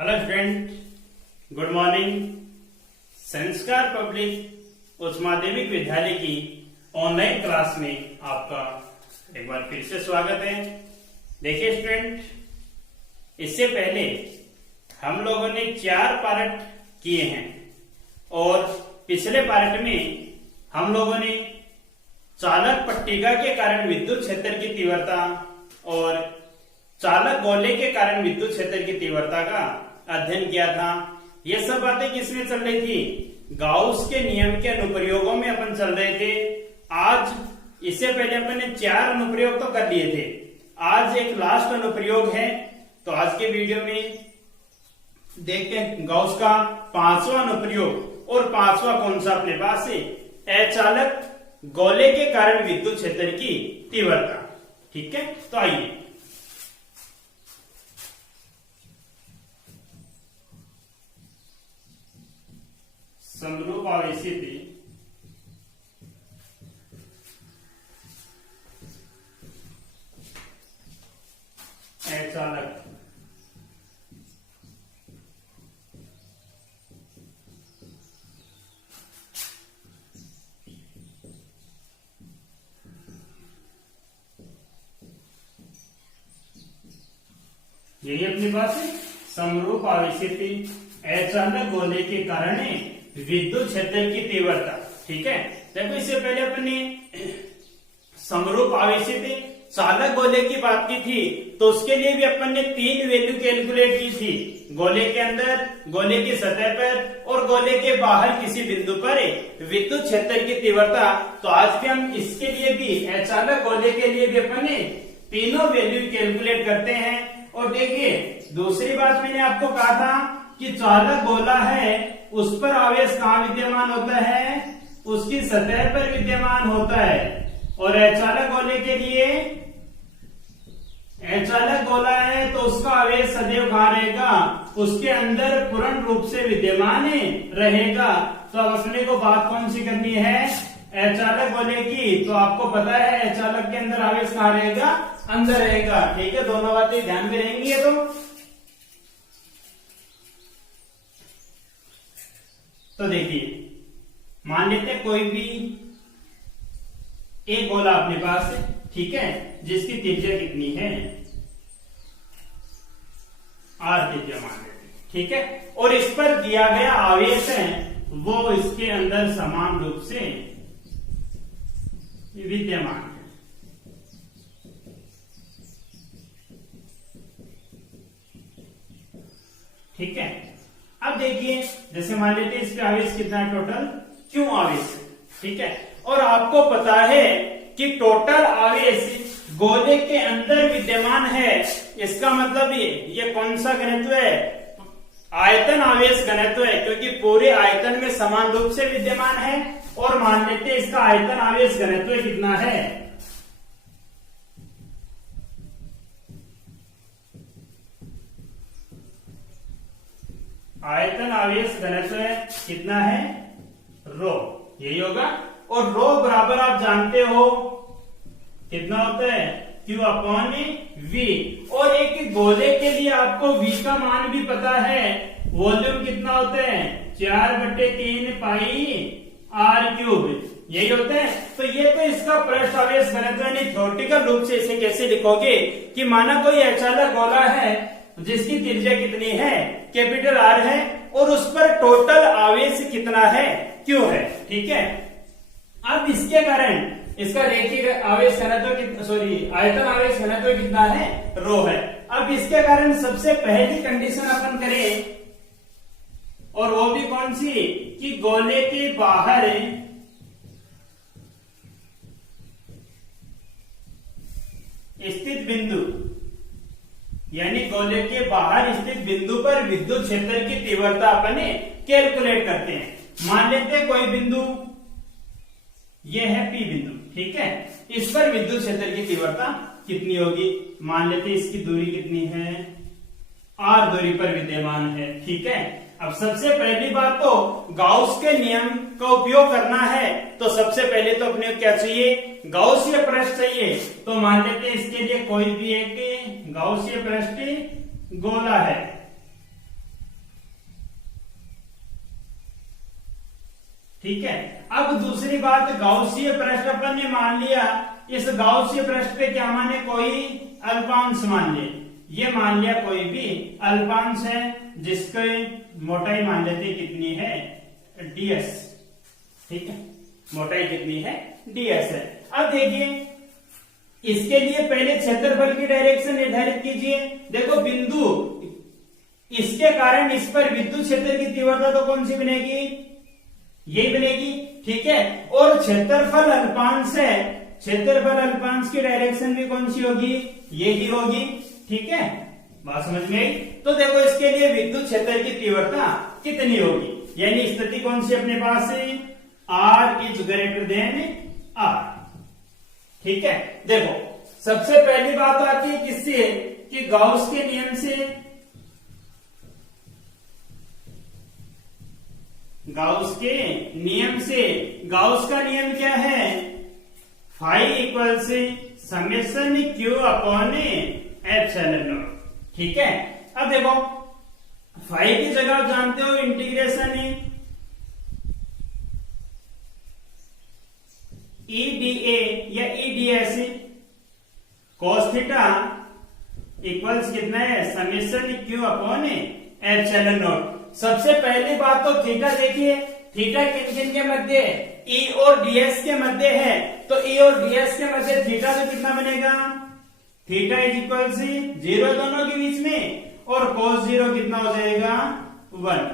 Hello student, good morning. संस्कार public उच्च माध्यमिक विद्यालय की ऑनलाइन क्लास में आपका एक बार फिर से स्वागत है। देखिए स्टूडेंट, इससे पहले हम लोगों ने 4 पार्ट किए हैं और पिछले पार्ट में हम लोगों ने चालक पट्टिका के कारण विद्युत क्षेत्र की तीव्रता और चालक गोले के कारण विद्युत क्षेत्र की तीव्रता का अध्ययन किया था। ये सब बातें किसमें चल रही थी? गाउस के नियम के अनुप्रयोगों में अपन चल रहे थे। आज इससे पहले अपन ने 4 अनुप्रयोग तो कर लिए थे, आज एक लास्ट अनुप्रयोग है। तो आज के वीडियो में देखते हैं गाउस का 5वां अनुप्रयोग। और 5वां कौन सा अपने पास है? अचालक गोले के कारण विद्युत क्षेत्र की तीव्रता। ठीक है, तो आइए समरूप आवेशित अचालक यही अपने पास है। समरूप आवेशित अचालक गोले के कारण विद्युत क्षेत्र की तीव्रता। ठीक है, देखो इससे पहले अपने समरूप आवेशित चालक गोले की बात की थी, तो उसके लिए भी अपन ने 3 वैल्यू कैलकुलेट की थी। गोले के अंदर, गोले की सतह पर और गोले के बाहर किसी बिंदु पर विद्युत क्षेत्र की तीव्रता। तो आज भी हम इसके लिए भी, अचालक गोले के लिए भी अपन ने तीनों वैल्यू कैलकुलेट करते हैं। और देखिए दूसरी बात मैंने आपको कहा था कि चालक गोला है, उस पर आवेश कहाँ विद्यमान होता है? उसकी सतह पर विद्यमान होता है। और अचालक गोले के लिए, अचालक गोला है तो उसका आवेश सदैव कहाँ रहेगा? उसके अंदर पूर्ण रूप से विद्यमान रहेगा। तो अब अपने को बात कौन सी करनी है? अचालक गोले की। तो आपको पता है अचालक के अंदर आवेश कहाँ रहेगा? अंदर रहेगा। ठीक है, दोनों बातें ध्यान में रहेंगी। तो देखिए, मान लेते हैं कोई भी एक गोला अपने पास है, ठीक है, जिसकी त्रिज्या कितनी है? r त्रिज्या मान लेते हैं। ठीक है, और इस पर दिया गया आवेश है वो इसके अंदर समान रूप से विद्यमान है। ठीक है, अब देखिए जैसे मान लेते हैं इस पे आवेश कितना है टोटल? क्यों आवेश है। ठीक है, और आपको पता है कि टोटल आवेश गोले के अंदर विद्यमान है। इसका मतलब ये कौन सा घनत्व है? आयतन आवेश घनत्व है, क्योंकि पूरे आयतन में समान रूप से विद्यमान है। और मान लेते हैं इसका आयतन आवेश घनत्व कितना है? आयतन आवेश घनत्व कितना है? रो, यही होगा। और रो बराबर आप जानते हो कितना होता है? Q upon V। और एक गोले के लिए आपको V का मान भी पता है। वॉल्यूम कितना होता है? 4/3 पाई r³, यही होता है। तो ये तो इसका पृष्ठ आवेश घनत्व है। थ्योरेटिकल रूप से इसे कैसे लिखोगे कि माना कोई अचालक गोला है जिसकी त्रिज्या कितनी है? कैपिटल R है, और उस पर टोटल आवेश कितना है? Q है। ठीक है, अब इसके कारण इसका रेखीय आवेश घनत्व आयतन आवेश घनत्व कितना है? रो है। अब इसके कारण सबसे पहली कंडीशन अपन करें, और वो भी कौन सी? कि गोले के बाहर स्थित बिंदु, यानी गोले के बाहर स्थित बिंदु पर विद्युत क्षेत्र की तीव्रता अपन कैलकुलेट करते हैं। मान लेते हैं कोई बिंदु ये है P बिंदु, ठीक है, इस पर विद्युत क्षेत्र की तीव्रता कितनी होगी? मान लेते हैं इसकी दूरी कितनी है? r दूरी पर विद्यमान है। ठीक है, अब सबसे पहली बात तो गाउस के नियम का उपयोग करना है। तो सबसे पहले तो अपने को क्या चाहिए? गाउसीय पृष्ठ चाहिए। तो मान लेते हैं इसके लिए कोई भी एक गाउसीय पृष्ठ गोला है। ठीक है। अब दूसरी बात, गौसीय पृष्ठ अपन ने मान लिया, इस गौसीय पृष्ठ पे क्या माने, कोई अल्पांश मान ले, ये मान लिया कोई भी अल्पांश है जिसकी मोटाई मान लेते कितनी है, ds, ठीक है, मोटाई कितनी है, ds है। अब देखिए इसके लिए पहले क्षेत्रफल की डायरेक्शन निर्धारित कीजिए। देखो बिंदु, इसके कारण इस पर विद्युत क्षेत्र की तीव्रता तो कौन सी बनेगी, यही बनेगी, ठीक है। और क्षेत्रफल अल्पांश है, क्षेत्रफल अल्पांश की डायरेक्शन भी कौन सी होगी, यही होगी, ठीक है, बात समझ में आई। तो देखो इसके लिए विद्युत क्षेत्र की तीव्रता कितनी होगी, यानी स्थिति कौन सी अपने पास है, R is greater than R, ठीक है। देखो सबसे पहली बात आती है किससे, कि गाउस के नियम से, गाउस के नियम से। गाउस का नियम क्या है, फाई इक्वल से summation Q upon epsilon not, ठीक है। अब देखो फाई की जगह आप जानते हो इंटीग्रेशन है EDA या EDS, cos थीटा इक्वल्स कितना है, summation Q upon epsilon not. सबसे पहली बात तो थीटा देखिए, थीटा किन किन के मध्य है, E और DS के मध्य है, तो E और DS के मध्य थीटा तो कितना बनेगा, थीटा इज इक्वल से 0 दोनों के बीच में, और cos 0 कितना हो जाएगा 1,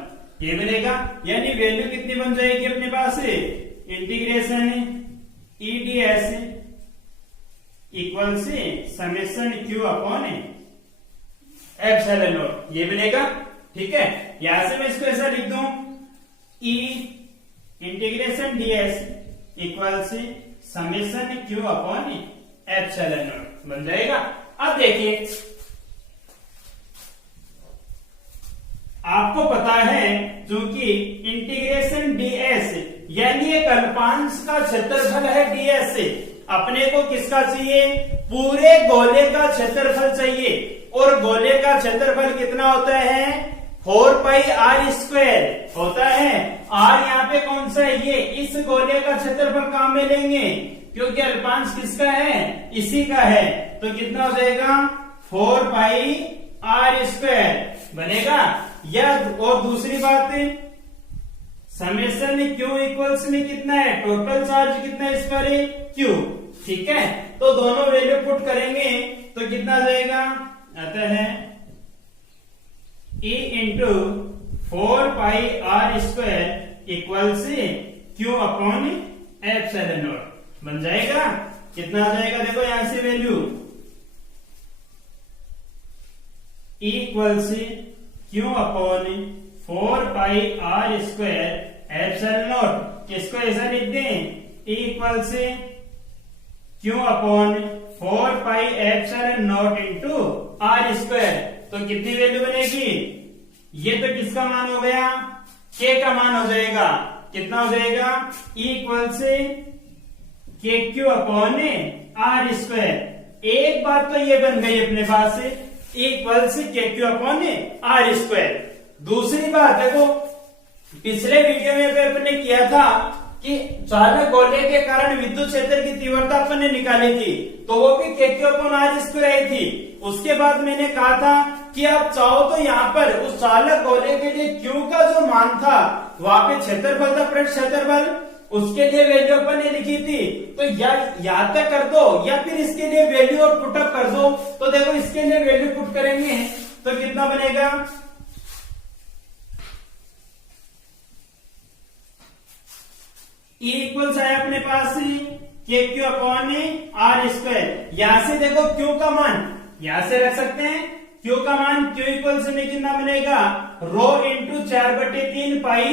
ये बनेगा। यानी वैल्यू कितनी बन जाएगी अपने पास, इंटीग्रेशन EDS इक्वल से summation Q upon epsilon naught, ये बनेगा, ठीक है। यहां से मैं इसको ऐसा लिख दूं, E इंटीग्रेशन ds इक्वल से summation Q upon epsilon not बन जाएगा। अब देखिए आपको पता है क्योंकि इंटीग्रेशन ds यानी एक अल्पांश का क्षेत्रफल है ds, अपने को किसका चाहिए, पूरे गोले का क्षेत्रफल चाहिए, और गोले का क्षेत्रफल कितना होता है, 4 पाई r स्क्वायर होता है। r यहाँ पे कौन सा है, ये इस गोले का क्षेत्रफल काम में लेंगे क्योंकि अल्पांश किसका है, इसी का है, तो कितना हो जाएगा 4 पाई r स्क्वायर बनेगा। या और दूसरी बात, समेशन क्यू इक्वल्स में कितना है, टोटल चार्ज कितना है इस पर, क्यू, ठीक है। तो दोनों वैल्यू पुट करेंगे तो कितना आ जाएगा, आता है E इंटू 4 पाई r स्क्वायर इक्वल से क्यू अपॉन एप्सिलॉन नॉट बन जाएगा। कितना आ जाएगा, देखो यहां से वैल्यू E इक्वल से Q upon 4 pi r square epsilon not, किसको ऐसा लिख दें, E इक्वल से Q upon 4 pi epsilon not into r square, तो कितनी वैल्यू बनेगी, ये तो किसका मान हो गया, k का मान हो जाएगा, कितना हो जाएगा, E इक्वल से के क्यू अपॉन r स्क्वायर। एक बात तो ये बन गई अपने पास, E इक्वल से के क्यू अपॉन r स्क्वायर। दूसरी बात देखो, पिछले वीडियो में अपन ने किया था कि चालक गोले के कारण विद्युत क्षेत्र की तीव्रता अपन ने निकाली थी, तो वो भी के क्यू अपॉन r स्क्वायर आई थी। उसके बाद मैंने कहा था कि आप चाहो तो यहाँ पर उस चालक गोले के लिए Q का जो मान था वहां पे क्षेत्रफल था, पृष्ठ क्षेत्रफल, उसके लिए वैल्यू अपन ने लिखी थी, तो या तक कर दो या फिर इसके लिए वैल्यू और पुटअप कर दो। तो देखो इसके लिए वैल्यू पुट करेंगे तो कितना बनेगा, E इक्वल्स आया अपने पास के क्यू अपॉन r स्क्वायर। यहां से देखो Q का मान यहां से रख सकते हैं, Q का मान Q इक्वल्स में कितना बनेगा, रो इंटू 4/3 पाई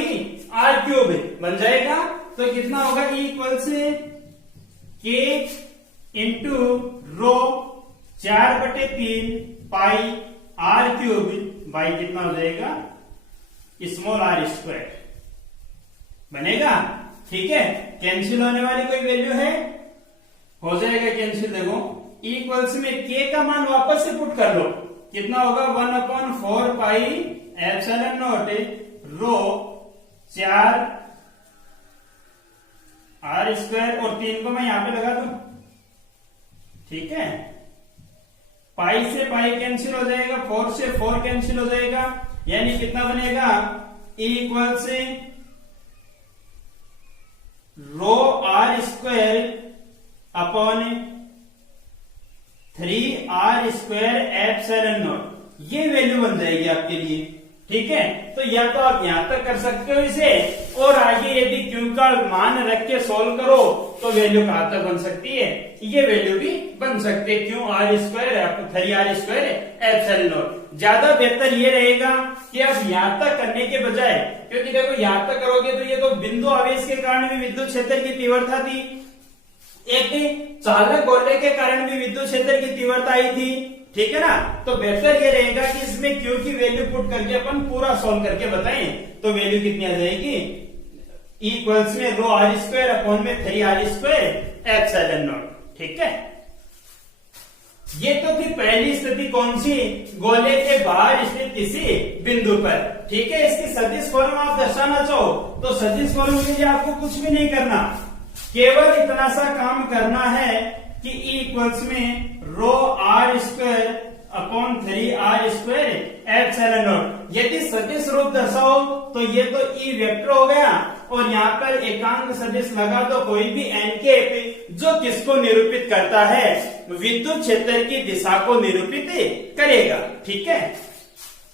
r क्यूब बन जाएगा। तो कितना होगा, E इक्वल से K into rho 4/3 pi r cube by कितना हो जाएगा, स्मॉल r स्क्वायर बनेगा, ठीक है। कैंसिल होने वाली कोई वैल्यू है, हो जाएगा कैंसिल। देखो E इक्वल्स में K का मान वापस से पुट कर लो, कितना होगा 1/4 pi epsilon naught rho 4 r square और 3 को मैं यहां पे लगा दूं, ठीक है। पाई से पाई कैंसिल हो जाएगा, 4 से 4 कैंसिल हो जाएगा, यानी कितना बनेगा, E इक्वल से rho R square upon 3r² epsilon naught, ये वैल्यू बन जाएगी आपके लिए, ठीक है। तो या तो आप यहां तक कर सकते हो इसे, और आगे यदि Q का मान रख के सोल्व करो तो वैल्यू कहां तक बन सकती है, ये वैल्यू भी बन सकती है, क्यों r² 3r² एप्सिलॉन नॉट। ज्यादा बेहतर ये रहेगा कि आप यहां तक करने के बजाय, क्योंकि देखो यहां तक करोगे तो ये तो बिंदु आवेश के कारण भी विद्युत क्षेत्र की तीव्रता थी, एक चालक गोले के कारण भी विद्युत क्षेत्र की तीव्रता आई थी, ठीक है ना। तो बेहतर ये रहेगा कि इसमें Q की वैल्यू पुट करके अपन पूरा सॉल्व करके बताएं, तो वैल्यू कितनी आ जाएगी, इक्वल्स में रो r² अपॉन में 3r² एप्सिलॉन नॉट, ठीक है। ये तो थी पहली स्थिति, कौन सी, गोले के बाहर स्थित किसी बिंदु पर, ठीक है। इसकी सदिश फॉर्म आप दर्शाना चाहो तो सदिश फॉर्म के लिए आपको कुछ भी नहीं करना, केवल इतना सा काम करना है कि E इक्वल्स में रो r² upon 3r² epsilon not. यदि सदिश रूप दर्शाओ तो ये तो E वेक्टर हो गया, और यहाँ पर एकांक सदिश लगा दो कोई भी n के, जो किसको निरूपित करता है, विद्युत क्षेत्र की दिशा को निरूपित करेगा, ठीक है।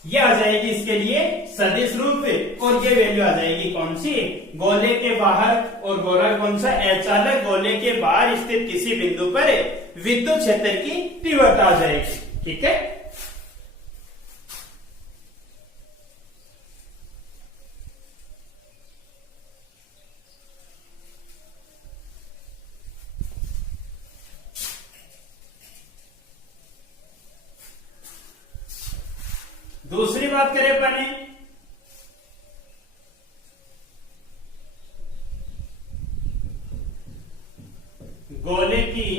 ये आ जाएगी इसके लिए सदिश रूप, और ये वैल्यू आ जाएगी कौन सी, गोले के बाहर, और गोला कौन सा, अचालक गोले के बाहर स्थित किसी बिंदु पर विद्युत क्षेत्र की तीव्रता आ जाएगी, ठीक है। दूसरी बात करें अपने, गोले की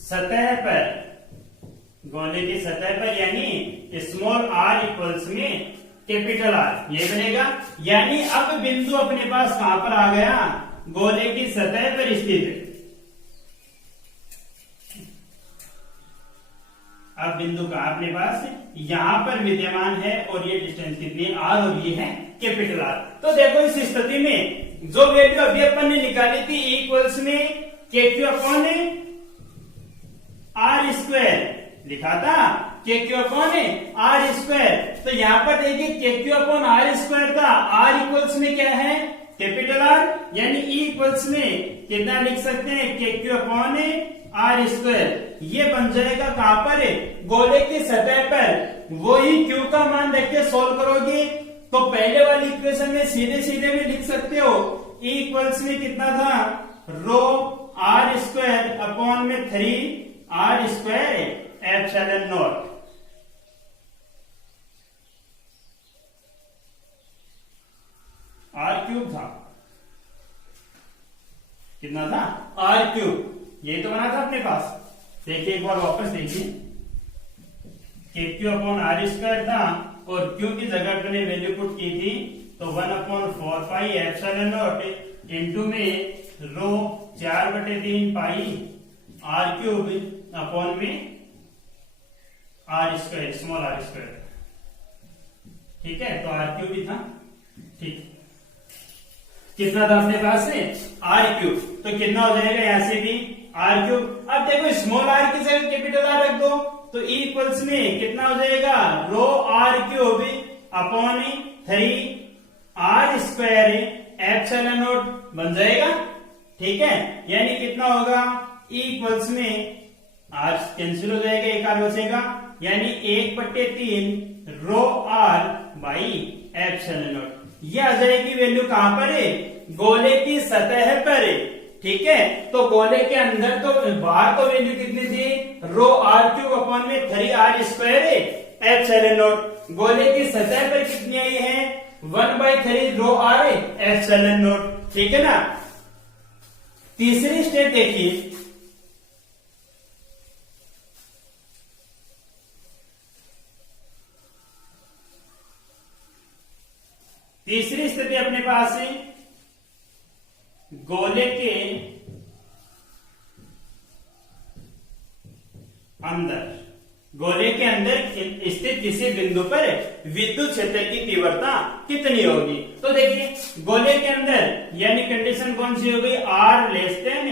सतह पर, गोले की सतह पर यानी स्मॉल r इक्वल्स में कैपिटल R, ये बनेगा। यानी अब बिंदु अपने पास कहां पर आ गया, गोले की सतह पर स्थित, अब बिंदु का अपने पास यहां पर विद्यमान है, और ये डिस्टेंस कितनी है, r, और ये है कैपिटल R। तो देखो इस स्थिति में जो वैल्यू अभी अपन ने निकाली थी, इक्वल्स में KQ अपॉन r² लिखा था, KQ अपॉन r², तो यहां पर देखिए KQ अपॉन r² था, r इक्वल्स में क्या है, कैपिटल R, यानी E इक्वल्स में कितना लिख सकते हैं, KQ अपॉन r², ये बन जाएगा कहां पर, गोले की सतह पर। वही Q का मान रख के सोल्व करोगे तो पहले वाली इक्वेशन में सीधे सीधे भी लिख सकते हो, E इक्वल्स में कितना था, रो r² अपॉन में 3r² एप्सिलॉन नॉट, r³ था, कितना था, r³, ये तो बना था अपने पास। देखिए एक बार वापस देखिए, KQ अपॉन r² था, और Q की जगह मैंने वैल्यू पुट की थी, तो 1/4 पाई एप्सिलॉन नॉट इंटू में रो 4/3 पाई r³ अपॉन में r², स्मॉल r², ठीक है। तो r³ भी था, ठीक, कितना था अपने पास से, r³, तो कितना हो जाएगा यहां से भी r³। अब देखो स्मॉल r की जगह कैपिटल R रख दो, तो E इक्वल्स में कितना हो जाएगा, रो r³ upon 3r² epsilon not बन जाएगा, ठीक है। यानी कितना होगा, E इक्वल्स में r कैंसिल हो जाएगा, एक r बचेगा, यानी 1/3 रो r बाई एप्सिलॉन नॉट। ये आ जाएगी वैल्यू कहां पर है, गोले की सतह पर, ठीक है। तो गोले के अंदर तो, बाहर तो वैल्यू कितनी थी, रो r³ अपॉन में 3r² एप्सिलॉन नॉट, गोले की सतह पर कितनी आई है, 1/3 रो r एप्सिलॉन नॉट, ठीक है ना। तीसरी स्टेप देखिए, तीसरी स्थिति अपने पास है, गोले के अंदर स्थित किसी बिंदु पर विद्युत क्षेत्र की तीव्रता कितनी होगी। तो देखिए गोले के अंदर यानी कंडीशन कौन सी हो गई, R लेस देन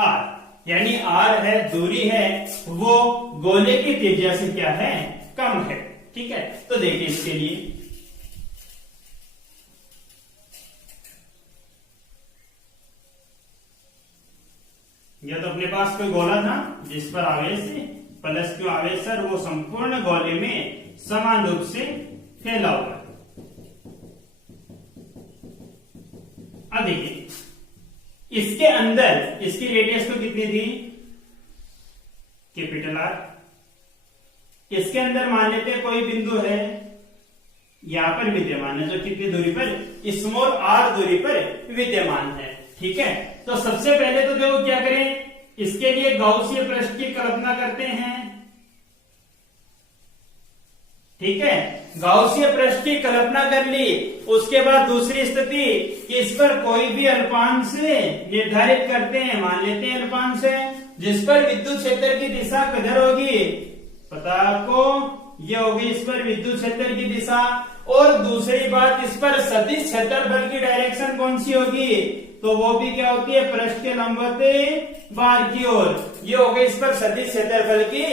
R, यानी R है दूरी है वो गोले की त्रिज्या से क्या है, कम है। ठीक है, तो देखिए इसके लिए यह तो अपने पास कोई गोला था जिस पर आवेश प्लस क्यू आवेश सर वो संपूर्ण गोले में समान रूप से फैला हुआ है। अब देखिए इसके अंदर इसकी रेडियस तो कितनी थी, कैपिटल R। इसके अंदर मान लेते हैं कोई बिंदु है यहां पर विद्यमान है जो कितनी दूरी पर, स्मॉल r दूरी पर विद्यमान है। ठीक है, तो सबसे पहले तो देखो क्या करें, इसके लिए गाउसीय पृष्ठ की कल्पना करते हैं। ठीक है, गाउसीय पृष्ठ की कल्पना कर ली, उसके बाद दूसरी स्थिति कि इस पर कोई भी अल्पांश निर्धारित करते हैं, मान लेते हैं अल्पांश है जिस पर विद्युत क्षेत्र की दिशा किधर होगी, पता आपको, ये होगी इस पर विद्युत क्षेत्र की दिशा। और दूसरी बात इस पर सदिश क्षेत्रफल की डायरेक्शन कौन सी होगी, तो वो भी क्या होती है, पृष्ठ के लंबवत बाहर की ओर, ये हो गई इस पर सदिश क्षेत्रफल की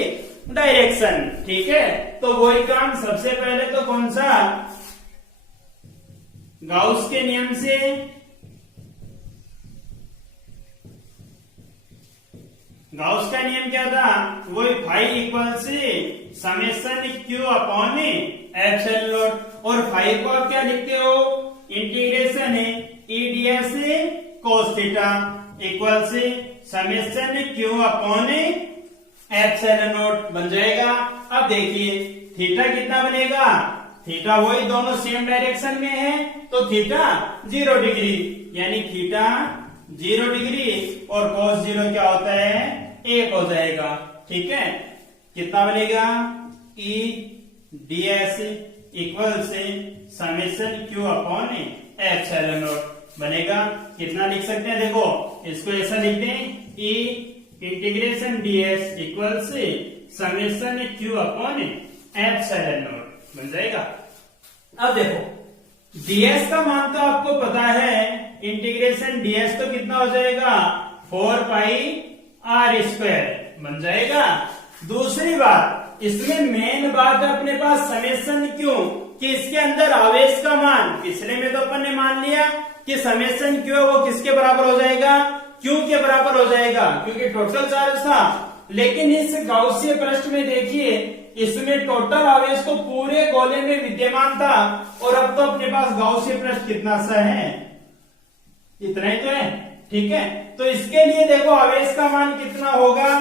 डायरेक्शन। ठीक है, तो वही काम सबसे पहले तो कौन सा, गाउस के नियम से गाउस का नियम क्या था, वही फाई इक्वल से summation Q upon epsilon not, और फाई को आप क्या लिखते हो, इंटीग्रेशन है ईडीएस कोस थीटा इक्वल से summation Q upon epsilon not बन जाएगा। अब देखिए थीटा कितना बनेगा, थीटा वही दोनों सेम डायरेक्शन में है तो थीटा 0 डिग्री, यानी थीटा 0 डिग्री और cos 0 क्या होता है, 1 हो जाएगा। ठीक है, कितना बनेगा, ई डी एस इक्वल से summation Q upon epsilon not बनेगा। कितना लिख सकते हैं, देखो इसको ऐसा लिखते हैं, ई इंटीग्रेशन डीएस इक्वल से summation Q upon epsilon not बन जाएगा। अब देखो डीएस का मान तो आपको पता है, इंटीग्रेशन डीएस तो कितना हो जाएगा, 4 पाई आर स्क्वायर बन जाएगा। दूसरी बात इसमें मेन बात अपने पास समेशन क्यू, कि इसके अंदर आवेश का मान, पिछले में तो अपन ने मान लिया कि समेशन क्यू है वो किसके बराबर हो जाएगा, क्यू के बराबर हो जाएगा क्योंकि टोटल चार्ज था। लेकिन इस गाउसीय पृष्ठ में देखिए इसमें टोटल आवेश तो पूरे गोले में विद्यमान था, और अब तो अपने पास गाउसीय पृष्ठ कितना सा है, इतना ही तो है। ठीक है, तो इसके लिए देखो आवेश का मान कितना होगा,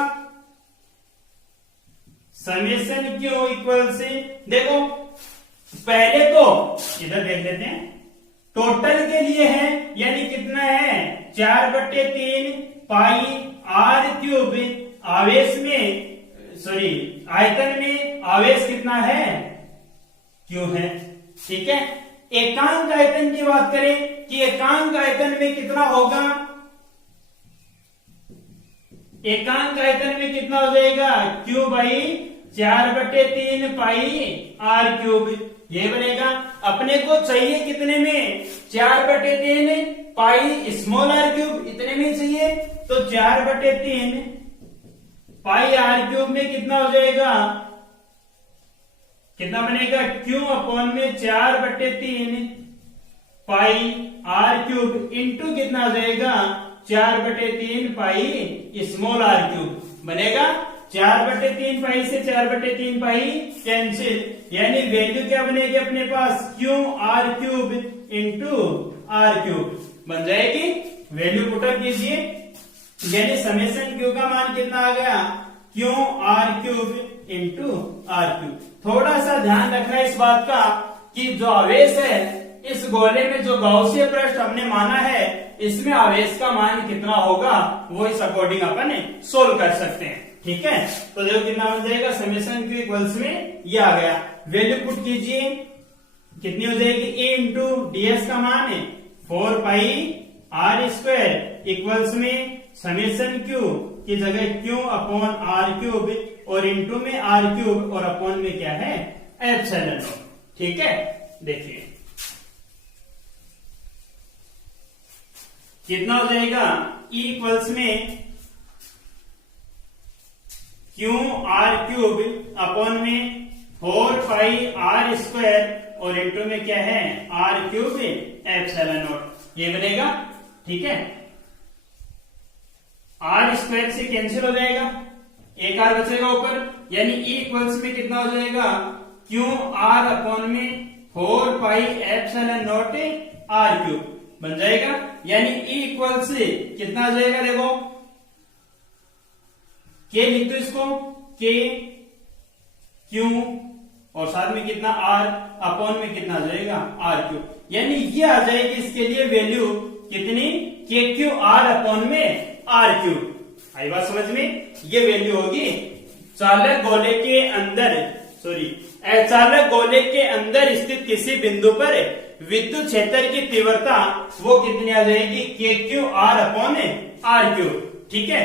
समेशन क्यू इक्वल से, देखो पहले तो इधर देख लेते हैं, टोटल के लिए है यानी कितना है, 4/3 पाई आर क्यूब, आवेश में सॉरी आयतन में आवेश कितना है, क्यू है। ठीक है, एकांक आयतन की बात करें कि एकांक आयतन में कितना होगा, एकांक आयतन में कितना हो जाएगा, Q by 4/3 pi r cube, ये बनेगा। अपने को चाहिए कितने में, 4/3 पाई स्मॉल आर क्यूब, इतने में चाहिए, तो 4/3 पाई आर क्यूब में कितना हो जाएगा, कितना बनेगा, क्यू अपॉन में 4/3 पाई आर क्यूब इंटू कितना हो जाएगा, 4/3 पाई स्मॉल आर क्यूब बनेगा। 4/3 पाई से 4/3 पाई कैंसिल, यानी वैल्यू क्या बनेगी अपने पास, Q are cube into are cube बन जाएगी। वैल्यू पुटअप कीजिए, यानी समेशन क्यू का मान कितना आ गया, Q are cube into are cube. थोड़ा सा ध्यान रखना है इस बात का कि जो आवेश है इस गोले में, जो गाउसीय पृष्ठ हमने माना है, इसमें आवेश का मान कितना होगा वो इस अकॉर्डिंग अपन सोल्व कर सकते हैं। ठीक है, तो देखो कितना बन जाएगा, समेशन क्यू इक्वल्स में ये आ गया। वैल्यू पुट कीजिए, कितनी हो जाएगी, ए इंटू डीएस का मान है 4 पाई आर स्क्वायर इक्वल्स में समेशन क्यू की जगह क्यू अपॉन आर क्यूब और इंटू में आर क्यूब और अपॉन में क्या है एप्सिलॉन नॉट। ठीक है, देखिए कितना हो जाएगा, ई इक्वल्स में क्यू आर क्यूब अपॉन में 4 पाई आर स्क्वायर और इंटू में क्या है आर क्यूब एप्सिलॉन नॉट, ये बनेगा। ठीक है, आर स्क्वायर से कैंसिल हो जाएगा, एक आर बचेगा ऊपर, यानी ई इक्वल्स में कितना हो जाएगा क्यू आर अपॉन में 4 pi epsilon naught r cube बन जाएगा, यानी ई इक्वल से कितना आ जाएगा, देखो के लिख दो इसको, के क्यू और साथ में कितना आर अपॉन में कितना आ जाएगा आर क्यूब, यानी ये आ जाएगी इसके लिए वैल्यू कितनी, के क्यू आर अपॉन में आर क्यूब। आई बात समझ में, ये वैल्यू होगी चालक गोले के अंदर, चालक गोले के अंदर स्थित किसी बिंदु पर विद्युत क्षेत्र की तीव्रता वो कितनी आ जाएगी, k Q r upon r cube. ठीक है,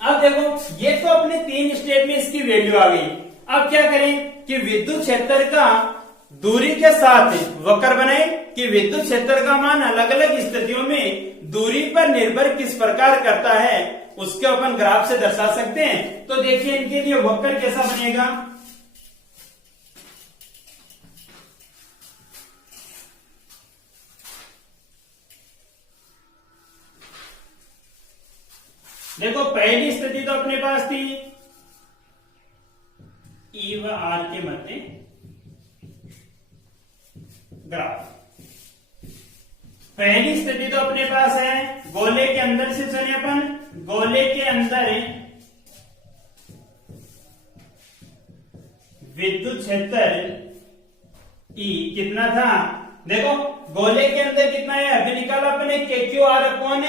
अब देखो ये तो अपने 3 स्टेप में इसकी वैल्यू आ गई। अब क्या करें कि विद्युत क्षेत्र का दूरी के साथ वक्र बनाए कि विद्युत क्षेत्र का मान अलग अलग स्थितियों में दूरी पर निर्भर किस प्रकार करता है उसके अपन ग्राफ से दर्शा सकते हैं। तो देखिए इनके लिए वक्र कैसा बनेगा, देखो पहली स्थिति तो अपने पास थी ई व आर के मध्य ग्राफ। पहली स्थिति तो अपने पास है गोले के अंदर से चले अपन, गोले के अंदर विद्युत क्षेत्र ई कितना था, देखो गोले के अंदर कितना है अभी निकाला अपने k Q r upon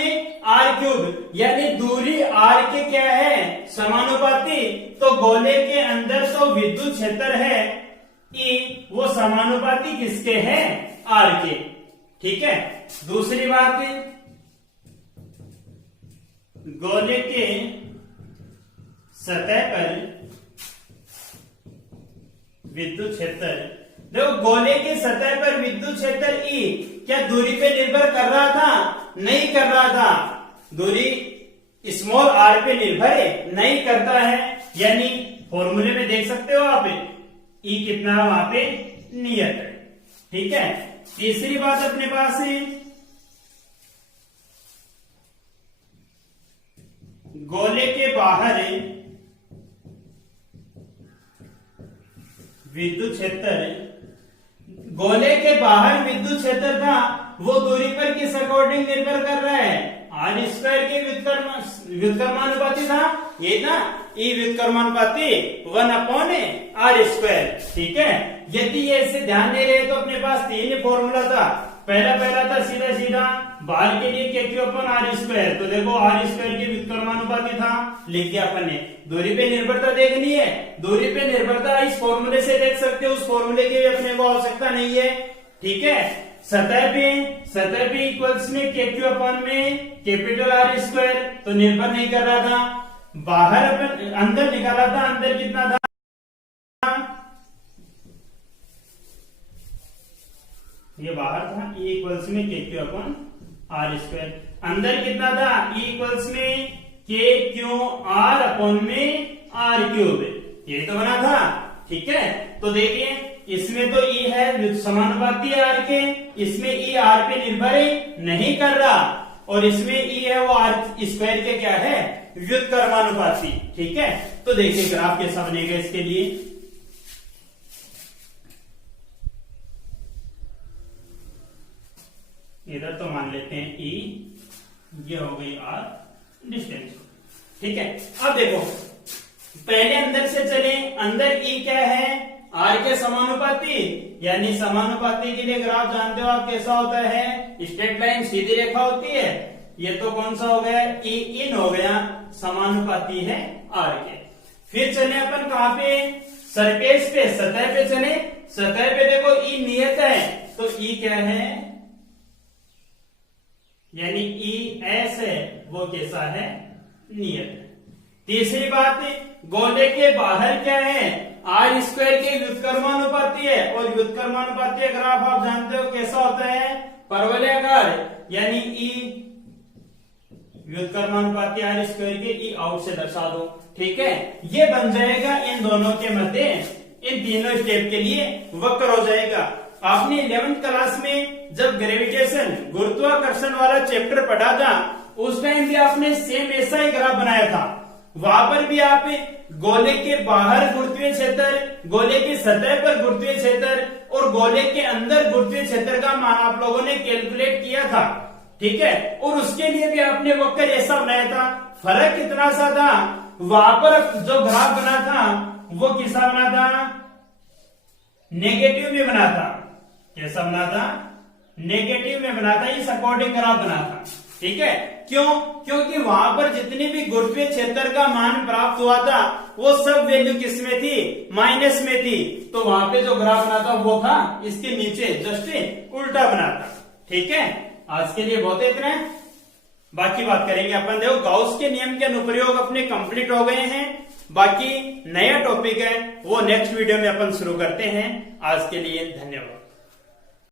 r cube, यानी दूरी आर के क्या है समानुपाती, तो गोले के अंदर तो विद्युत क्षेत्र है ई वो समानुपाती किसके है आर के। ठीक है, दूसरी बात गोले के सतह पर विद्युत क्षेत्र, देखो गोले के सतह पर विद्युत क्षेत्र ई क्या दूरी पे निर्भर कर रहा था, नहीं कर रहा था, दूरी स्मॉल आर पे निर्भर नहीं करता है, यानी फॉर्मूले में देख सकते हो आप ई कितना वहां पे नियत है। ठीक है, तीसरी बात अपने पास है गोले के बाहर विद्युत क्षेत्र, गोले के बाहर विद्युत क्षेत्र था वो दूरी पर किस अकॉर्डिंग निर्भर कर रहा है, आर स्क्वायर के व्युत्क्रमानुपाती था ये ना, ई व्युत्क्रमानुपाती 1 अपॉन आर स्क्वायर। ठीक है, यदि ये इसे ध्यान दे रहे तो अपने पास 3 फॉर्मूला था, पहला था सीधा सीधा बाहर के लिए के क्यू अपॉन आर स्क्वायर, तो देखो आर स्क्वायर के व्युत्क्रमानुपाती था, लिख दिया अपन ने। दूरी पे निर्भरता देखनी है, दूरी पे निर्भरता इस फॉर्मूले से देख सकते हो, उस फॉर्मूले की अपने को आवश्यकता नहीं है। ठीक है, सतह पे इक्वल्स में के क्यू अपॉन में कैपिटल आर स्क्वायर, तो निर्भर नहीं कर रहा था, बाहर अपन अंदर निकाला था, अंदर कितना था ये बाहर था ई इक्वल्स में के क्यू अपॉन आर स्क्वायर, अंदर कितना था ई इक्वल्स में के क्यू आर अपॉन में आर क्यूब, ये तो बना था। ठीक है, तो देखिए इसमें तो ई है समानुपाती है आर के, इसमें ई आर पे निर्भर नहीं कर रहा, और इसमें ई है वो आर स्क्वायर के क्या है व्युत्क्रमानुपाती। ठीक है, तो देखिए ग्राफ कैसा बनेगा इसके लिए, इधर तो मान लेते हैं ई, ये हो गई आर डिस्टेंस। ठीक है, अब देखो पहले अंदर से चले, अंदर ई क्या है आर के समानुपाती, यानी समानुपाती के लिए ग्राफ जानते हो आप कैसा होता है, स्ट्रेट लाइन सीधी रेखा होती है, ये तो कौन सा हो गया ई इन हो गया, समानुपाती है आर के। फिर चले अपन कहां पे, सरफेस पे सतह पे चले, सतह पे देखो ई नियत है, तो ई क्या है यानी ई एस है वो कैसा है, नियत है। तीसरी बात, गोले के बाहर क्या है, आर स्क्वायर के व्युत्क्रमानुपाती है, और व्युत्क्रमानुपाती ग्राफ आप जानते हो कैसा होता है, परवलयाकार, यानी ई व्युत्क्रमानुपाती आर स्क्वायर के ई आउट से दर्शा दो। ठीक है, ये बन जाएगा इन दोनों के मध्य, इन तीनों स्टेप के लिए वक्र हो जाएगा। आपने 11th क्लास में जब ग्रेविटेशन गुरुत्वाकर्षण वाला चैप्टर पढ़ा था, उस टाइम भी आपने सेम ऐसा ही ग्राफ बनाया था। वहां पर भी आप गोले के बाहर गुरुत्वीय क्षेत्र, गोले की सतह पर गुरुत्वीय क्षेत्र और गोले के अंदर गुरुत्वीय क्षेत्र का मान आप लोगों ने कैलकुलेट किया था। ठीक है, और उसके लिए भी आपने वक्र ऐसा बनाया था। फर्क कितना सा था, वहां पर जो ग्राफ बना था वो किसा बना था, नेगेटिव में बना था। कैसा बना था, नेगेटिव में बना था, इस अकॉर्डिंग ग्राफ बना था। ठीक है, क्यों, क्योंकि वहां पर जितनी भी गुरुत्वीय क्षेत्र का मान प्राप्त हुआ था वो सब वैल्यू किस में थी, माइनस में थी। तो वहां पे जो ग्राफ बना था वो था इसके नीचे जस्ट उल्टा बना था। ठीक है, आज के लिए बहुत इतना है, बाकी बात करेंगे अपन। देखो गाउस के नियम के अनुप्रयोग अपने कंप्लीट हो गए हैं, बाकी नया टॉपिक है वो नेक्स्ट वीडियो में अपन शुरू करते हैं। आज के लिए धन्यवाद।